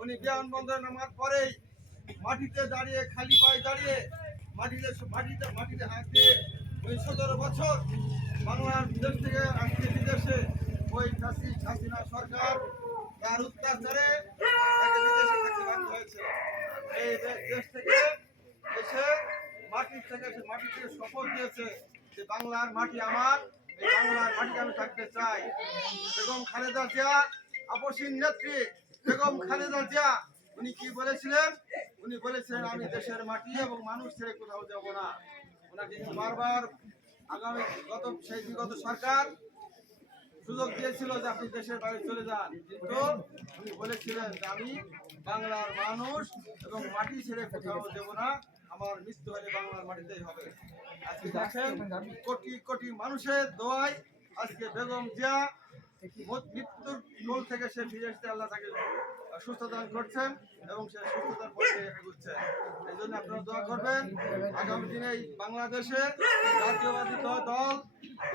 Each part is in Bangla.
উনি বিমানবন্দরে নামার পরেই মাটিতে দাঁড়িয়ে, খালি পায়ে দাঁড়িয়ে মাটিতে হাত দিয়ে ওই 17 বছর বাংলার দেশ থেকে আজকে বিদেশে ওই হাসিনা সরকার তার অত্যাচারে তাকে বিদেশে থাকতে বাধ্য হয়েছে। এই দেশ থেকে এসে মাটি থেকে শপথ দিয়েছে যে বাংলার মাটি আমার, এই বাংলার মাটিতে আমি থাকতে চাই। বেগম খালেদা জিয়া, আপসীন নেত্রী বেগম খালেদা জিয়া, উনি কি বলেছিলেন? উনি বলেছিলেন আমি দেশের মাটি এবং মানুষ ছেড়ে কোথাও যাব না। ওনাকে বারবার বিগত সরকার সুযোগ দিয়েছিল যে আপনি দেশের বাইরে চলে যান, কিন্তু উনি বলেছিলেন যে আমি বাংলার মানুষ এবং মাটি ছেড়ে কোথাও দেব না, আমার মৃত্যু হলে বাংলার মাটিতেই হবে। আজকে দেখেন কোটি কোটি মানুষের দোয়ায় আজকে বেগম জিয়া মৃত্যুর কোল থেকে সে ফিরে এসে আল্লাহ তাকে সুস্থ দান করছেন এবং সে সুস্থতার পথে এগোচ্ছেন। এই জন্য আপনারা দোয়া করবেন আগামী দিনে বাংলাদেশে জাতীয়বাদী দল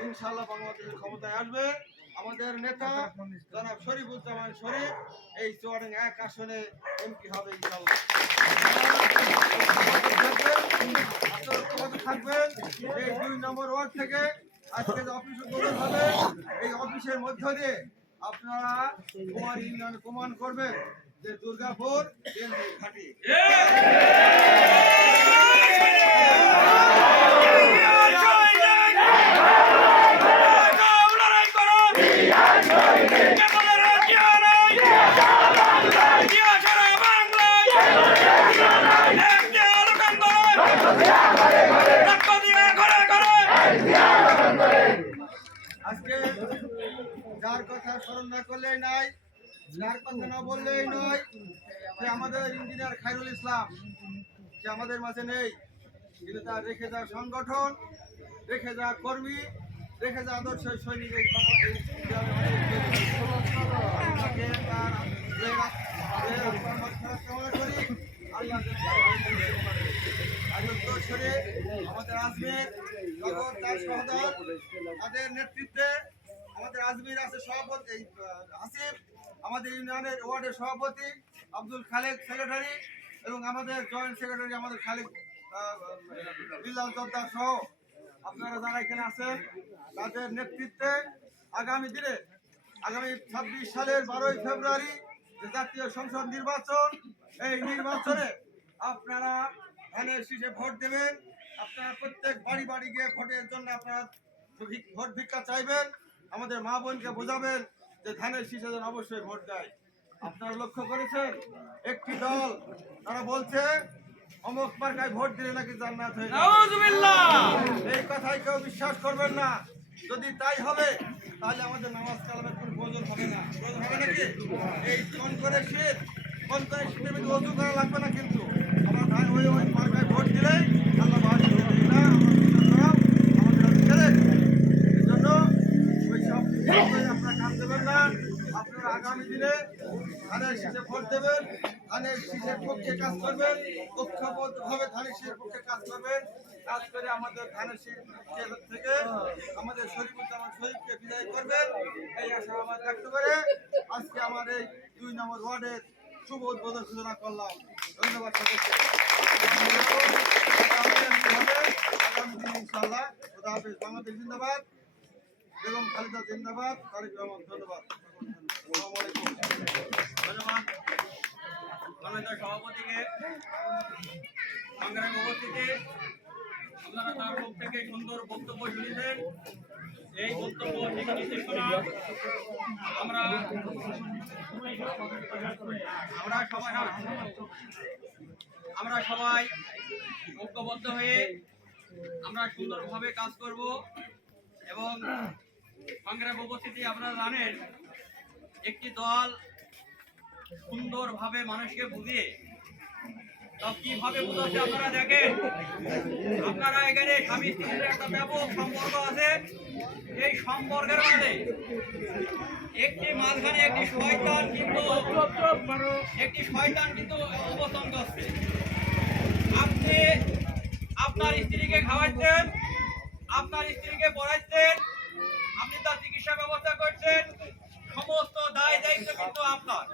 ইনশাআল্লাহ বাংলাদেশের ক্ষমতায় আসবে। আমাদের নেতা জনাব শরীফুজ্জামান শরীফ এই চুয়াডাঙ্গা 1 আসনে এমপি হবে ইনশাআল্লাহ। থাকবেন এই 2 নম্বর ওয়ার্ড থেকে আজকে যে অফিস উদ্বোধন হবে, এই অফিসের মধ্য দিয়ে আপনারা কুমার ইউনিয়নে প্রমাণ করবেন যে দুর্গাপুর ঘাটি। আজকে যার কথা স্মরণ না করলেই নাই, যার কথা না বললেই নয়, সে আমাদের ইঞ্জিনিয়ার খায়রুল ইসলাম, সে আমাদের মাঝে নেই, কিন্তু তার রেখে যাওয়া সংগঠন, রেখে যাওয়া কর্মী, রেখে যাওয়া আদর্শ সৈনিক আমাদের আজমির তার সহদর, তাদের নেতৃত্বে আমাদের আজমির আছে সভাপতি হাসিব, আমাদের ইউনিয়নের ওয়ার্ডের সভাপতি আব্দুল খালেক সেক্রেটারি এবং আমাদের জয়েন্ট সেক্রেটারি আমাদের খালেক বিল্লাল জব্দার সহ আপনারা যারা এখানে আছেন, তাদের নেতৃত্বে আগামী দিনে আগামী 26 সালের 12ই ফেব্রুয়ারি যে জাতীয় সংসদ নির্বাচন, এই নির্বাচনে আপনারা ধানের শীষে ভোট দেবেন। আপনারা প্রত্যেক বাড়ি বাড়ি গিয়ে ভোটের জন্য আপনারা ভোট ভিক্ষা চাইবেন, আমাদের মা বোনকে বোঝাবেন যে ধানের শীষে যেন অবশ্যই ভোট দেয়। আপনারা লক্ষ্য করেছেন একটি দল তারা বলছে অমুক মার্কায় ভোট দিলে নাকি জান্নাত হয়ে যাবে। এই কথাই কেউ বিশ্বাস করবেন না। যদি তাই হবে তাহলে আমাদের নামাজ কালামের কোনো প্রয়োজন হবে না। প্রয়োজন হবে নাকি? এই শীতের মধ্যে ওযু করা লাগবে না, কিন্তু আমরা ওই মার্কায় ভোট দিলেই আল্লাহ বাড়ি দেবে না, আমাদের ছেড়ে। এই জন্য ওই সব আপনারা কাজ দেবেন না। আপনারা আগামী দিনে ধানের শীষে ভোট দেবেন, ধানের শীষের পক্ষে কাজ করবেন, ঐক্যবদ্ধভাবে ধানের শীষের পক্ষে কাজ করবেন। কাজ করে আমাদের ধানের শীষ থেকে আমাদের শরীফুজ্জামান শরীফকে বিদায় করবেন, এই আশা আমার ব্যক্ত করে আজকে আমার এই 2 নম্বর ওয়ার্ডের শুভ উদ্বোধন সূচনা করলাম। ধন্যবাদ সকলকে। আগামী দিন ইনশাআল্লাহ। খোদা হাফেজ। বাংলাদেশ জিন্দাবাদ, বেগম খালেদা জিন্দাবাদ, তারেক রহমান। ধন্যবাদ। আসসালামু আলাইকুম। ধন্যবাদ বাংলাদেশ সভাপতিকে, সংগ্রামী উপস্থিতি, আপনারা তার মুখ থেকে সুন্দর বক্তব্য শুনেছেন। এই বক্তব্য নির্দেশনা আমরা সবাই ঐক্যবদ্ধ হয়ে আমরা সুন্দরভাবে কাজ করব। এবং সংগ্রামী উপস্থিতি, আপনারা জানেন একটি দল সুন্দরভাবে মানুষকে বুঝিয়ে কিভাবে বোঝাচ্ছে আপনারা দেখেন। আপনারা এখানে স্বামী স্ত্রীর একটা ব্যাপক সম্পর্ক আছে, এই সম্পর্কের মাঝে একটি মাঝখানে একটি শয়তান কিন্তু অবস্থান করছে। আপনি আপনার স্ত্রীকে খাওয়াচ্ছেন, আপনার স্ত্রীকে পড়াচ্ছেন, আপনি তার চিকিৎসা ব্যবস্থা করছেন, সমস্ত দায় দায়িত্ব কিন্তু আপনার।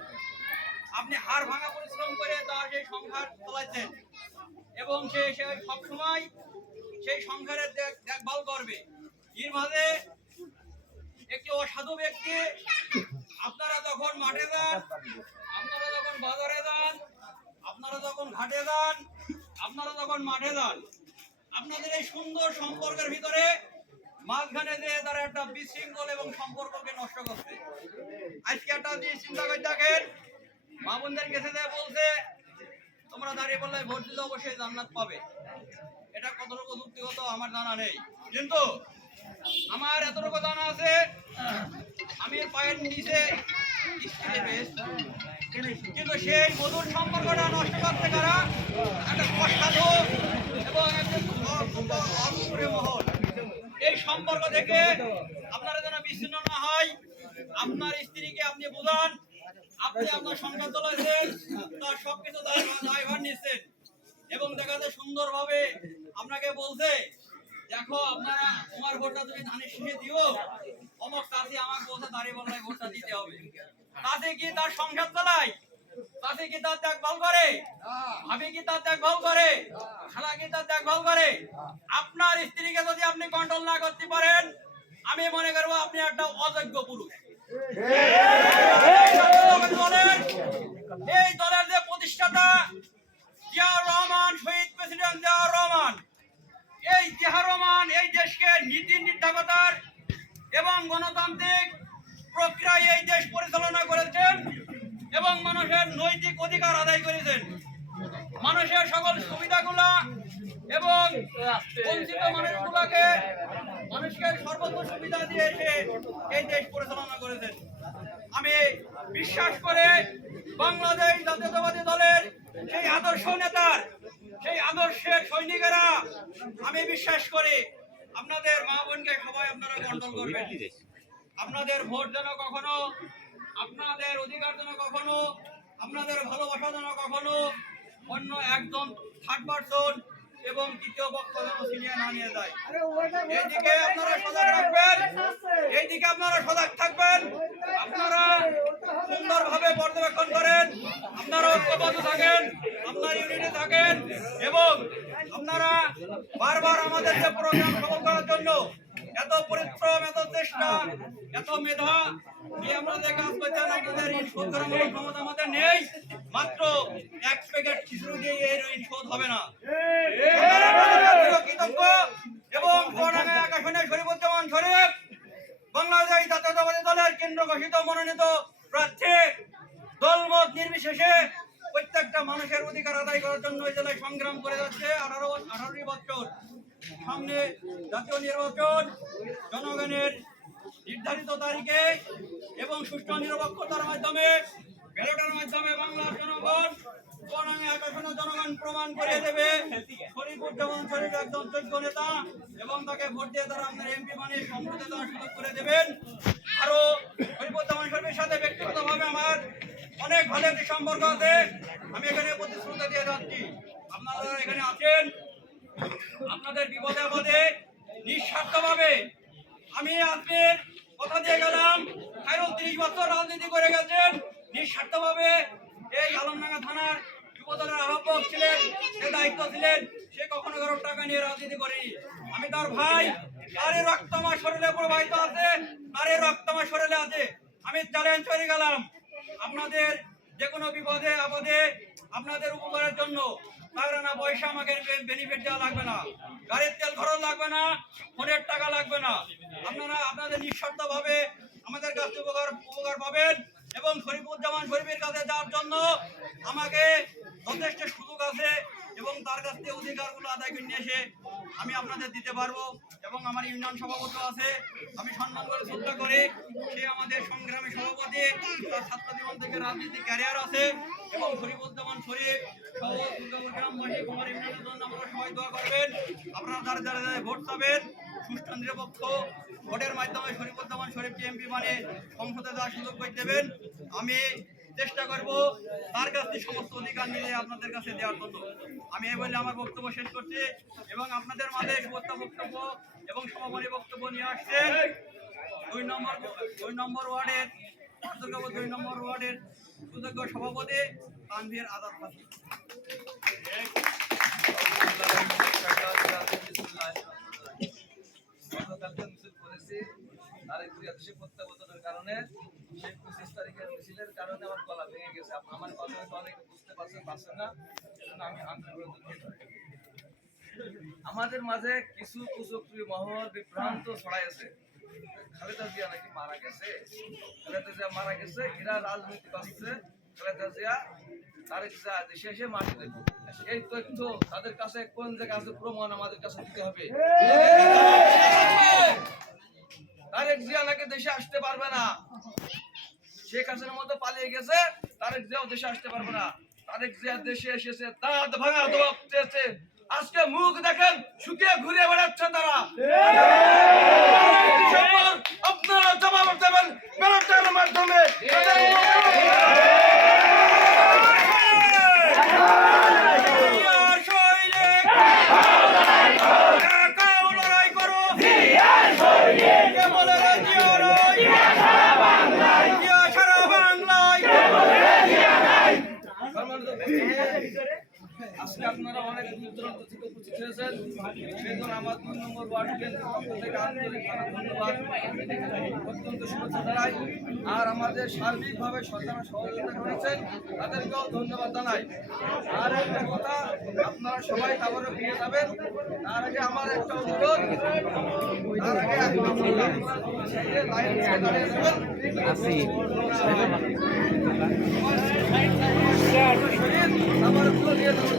আপনি হাড় ভাঙা পরিশ্রম করে তার সেই সংসার চালাচ্ছেন এবং সে সবসময় সেই সংসারের দেখভাল করবে। এর মাঝে একটি অসাধু ব্যক্তি আপনারা যখন মাঠে যান, আপনারা যখন বাজারে যান, আপনারা যখন ঘাটে যান, আপনারা যখন মাঠে যান, আপনাদের এই সুন্দর সম্পর্কের ভিতরে মাঝখানে যে তারা একটা বিশৃঙ্খল এবং সম্পর্ককে নষ্ট করছে। আজকে একটা জিনিস চিন্তা করে দেখেন, মা বোনদের কাছে যে বলছে তোমরা দাঁড়িয়ে বললে ভোট দিলে অবশ্যই জান্নাত পাবে। এটা কতটুকু যুক্তিগত আমার জানা নেই, কিন্তু আমার এতটুকু জানা আছে আমি পায়ের নিচে কিন্তু সেই মধুর সম্পর্কটা নষ্ট করতে কারা একটা অসাধু এবং মহল। এই সম্পর্ক থেকে আপনারা যেন বিচ্ছিন্ন না হয়। আপনার স্ত্রীকে আপনি বোঝান, আপনি আপনার সংসার চালাচ্ছেন, তার সবকিছু দায়ভার নিচ্ছেন এবং দেখা যায় সুন্দরভাবে আপনাকে বলছে দেখো আপনারা তোমার ভোটটা তুমি ধানের শীষে দিও, অমক কাছে আমার বলছে দাঁড়িয়ে বললাই ভোটটা দিতে হবে। কাছে কি তার সংসার চালায়? কাছে কি তার দেখভাল করে? ভাবি কি তার দেখভাল করে? খালা কি তার দেখভাল করে? আপনার স্ত্রীকে যদি আপনি কন্ট্রোল না করতে পারেন, আমি মনে করবো আপনি একটা অযোগ্য পুরুষ। এই দলের যে প্রতিষ্ঠাতা জিয়াউর রহমান, শহীদ প্রেসিডেন্ট জিয়াউর রহমান, এই জিয়াউর রহমান এই দেশকে নীতি নির্ধারকতার এবং গণতান্ত্রিক প্রক্রিয়ায় এই দেশ পরিচালনা করেছেন এবং মানুষের নৈতিক অধিকার আদায় করেছেন। মানুষের সকল সুবিধাগুলা এবং বঞ্চিত মানুষগুলাকে মানুষকে সর্বোচ্চ সুবিধা দিয়ে এসে এই দেশ পরিচালনা করেছেন। আমি বিশ্বাস করে বাংলাদেশ জাতীয়তাবাদী দলের সেই আদর্শ নেতার সেই আদর্শের সৈনিকেরা আমি বিশ্বাস করি আপনাদের মা বোনকে সবাই আপনারা কন্ট্রোল করবেন। আপনাদের ভোট যেন কখনো, আপনাদের অধিকার যেন কখনো, আপনাদের ভালোবাসা যেন কখনো অন্য একজন থার্ড পারসন এবং তৃতীয় পক্ষ যেন ছিনিয়ে না নিয়ে যায়। এইদিকে আপনারা সজাগ রাখবেন, এইদিকে আপনারা সজাগ থাকবেন, আপনারা সুন্দরভাবে পর্যবেক্ষণ করেন, আপনারা ঐক্যবদ্ধ থাকেন, আপনার ইউনিটে থাকেন এবং আপনারা বারবার আমাদের যে প্রোগ্রাম সফল করার জন্য এত পরিশ্রম, এত চেষ্টা, এত মেধা নিয়ে আমরা যে কাজ করছেন, আপনাদের ঋণ শোধ করার মতো ক্ষমতা আমাদের নেই। মাত্র এক প্যাকেট খিচুড়ি দিয়ে এই ঋণ শোধ হবে না। কৃতজ্ঞ এবং আকাশনে শরীফুজ্জামান শরীফ বাংলাদেশ জাতীয়তাবাদী দলের কেন্দ্র ঘোষিত মনোনীত প্রার্থী, দলমত নির্বিশেষে প্রত্যেকটা মানুষের অধিকার আদায় করার জন্য এই জেলায় সংগ্রাম করে যাচ্ছে 18 বছর। সামনে জাতীয় নির্বাচন জনগণের নির্ধারিত তারিখে এবং সুষ্ঠু নিরপেক্ষতার মাধ্যমে ব্যালটের মাধ্যমে বাংলার জনগণ জনগণ প্রমাণ করে দেবে শরীফুজ্জামান শরীফ একজন যোগ্য নেতা এবং তাকে ভোট দিয়ে তারা আপনার এমপি বানিয়ে সংসদে দেওয়ার সুযোগ করে দেবেন। আরো শরীফুজ্জামান শরীফের সাথে ব্যক্তিগতভাবে আমার অনেক ভালো একটি সম্পর্ক আছে। আমি এখানে প্রতিশ্রুতি দিয়ে যাচ্ছি, আপনারা এখানে আছেন, আপনাদের বিপদে আপদে নিঃস্বার্থভাবে আমি আজকের কথা দিয়ে গেলাম। 30 বছর রাজনীতি করে গেছেন নিঃস্বার্থভাবে। এই আলমডাঙ্গা থানার যুবদলের আহ্বায়ক ছিলেন, সে দায়িত্ব ছিলেন, সে কখনো কারো টাকা নিয়ে রাজনীতি করেনি। আমি তার ভাই, তারই রক্ত আমার শরীরে প্রবাহিত আছে, তারই রক্ত আমার শরীরে আছে। আমি চ্যালেঞ্জ করে গেলাম, আপনাদের যে কোনো বিপদে আপদে আপনাদের উপকারের জন্য টাকা না পয়সা আমাকে বেনিফিট দেওয়া লাগবে না, গাড়ির তেল খরচ লাগবে না, ফোনের টাকা লাগবে না। আপনারা আপনাদের নিঃস্বার্থ ভাবে আমাদের কাছ থেকে উপকার পাবেন এবং শরীফুজ্জামান শরীফের কাছে যাওয়ার জন্য আমাকে যথেষ্ট সুযোগ আছে এবং তার কাছ থেকে অধিকারগুলো আদায় করে নিয়ে এসে আমি আপনাদের দিতে পারবো এবং আমার ইউনিয়ন সভাপতি আছে, আমি সম্মান করে শ্রদ্ধা করে, সে আমাদের সংগ্রামী সভাপতি, তার ছাত্র জীবন থেকে রাজনীতি ক্যারিয়ার আছে এবং শরীফুজ্জামান শরীফ সহ গ্রামবাসী কুমার ইউনিয়নের জন্য আপনারা সবাই দোয়া করবেন। আপনারা যারা যারা ভোট পাবেন সুষ্ঠু নিরপেক্ষ ভোটের মাধ্যমে শরীফুজ্জামান শরীফকে এমপি মানে সংসদে যাওয়ার সুযোগ করে দেবেন। আমি চেষ্টা করব তার কাছ থেকে সমস্ত অধিকার মিলে আপনাদের কাছে দেওয়ার জন্য। আমি এই বলে আমার বক্তব্য শেষ করছি এবং আপনাদের মাঝে শুভেচ্ছা বক্তব্য এবং সমাপনী বক্তব্য নিয়ে আসছেন 2 নম্বর ওয়ার্ডের দুর্গাপুর 2 নম্বর ওয়ার্ডের সুযোগ্য সভাপতি তানভীর আজাদ ফাঁসি। গতকালকে মিছিল করেছি, তারেক জিয়া দেশে প্রত্যাবর্তনের কারণে সেই 25 তারিখের মিছিলের কারণে আমার গলা ভেঙে গেছে। আমার কথা হয়তো অনেকে বুঝতে পারছেন না, সেজন্য আমি আন্তরিকভাবে দুঃখিত। আমাদের মাঝে কিছু কুচক্রী মহল বিভ্রান্ত ছড়াইছে খালেদা জিয়া নাকি মারা গেছে, খালেদা জিয়া মারা গেছে, এরা রাজনীতি করছে, খালেদা জিয়া তারেক জিয়া দেশে এসে মাটি দেবে। এই তথ্য তাদের কাছে কোন জায়গায় আছে প্রমাণ আমাদের কাছে দিতে হবে। তারেক জিয়া নাকি দেশে আসতে পারবে না, শেখ হাসিনার মতো পালিয়ে গেছে, তারেক জিয়াও দেশে আসতে পারবে না। তারেক জিয়া দেশে এসেছে, দাঁত ভাঙা জবাব দিয়েছে। আজকে মুখ দেখেন শুকিয়ে ঘুরে বেড়াচ্ছে তারা। আপনারা জবাব দেবেন ব্যালটের মাধ্যমে। আজকে আপনারা অনেক দূর দূরান্ত থেকে উপস্থিত হয়েছেন, সেজন্য আমার 2 নম্বর ওয়ার্ড কেন্দ্রের পক্ষ থেকে আন্তরিকভাবে ধন্যবাদ, অত্যন্ত শুভেচ্ছা জানাই। আর আমাদের সার্বিকভাবে সরকার সহযোগিতা করেছেন, তাদেরকেও ধন্যবাদ জানাই। আর একটা কথা, আপনারা সবাই তারপরে ফিরে যাবেন, তার আগে আমার একটা অনুরোধ, তার আগে লাইন ছেড়ে দাঁড়িয়ে যাবেন। আমার দিয়ে দেবো।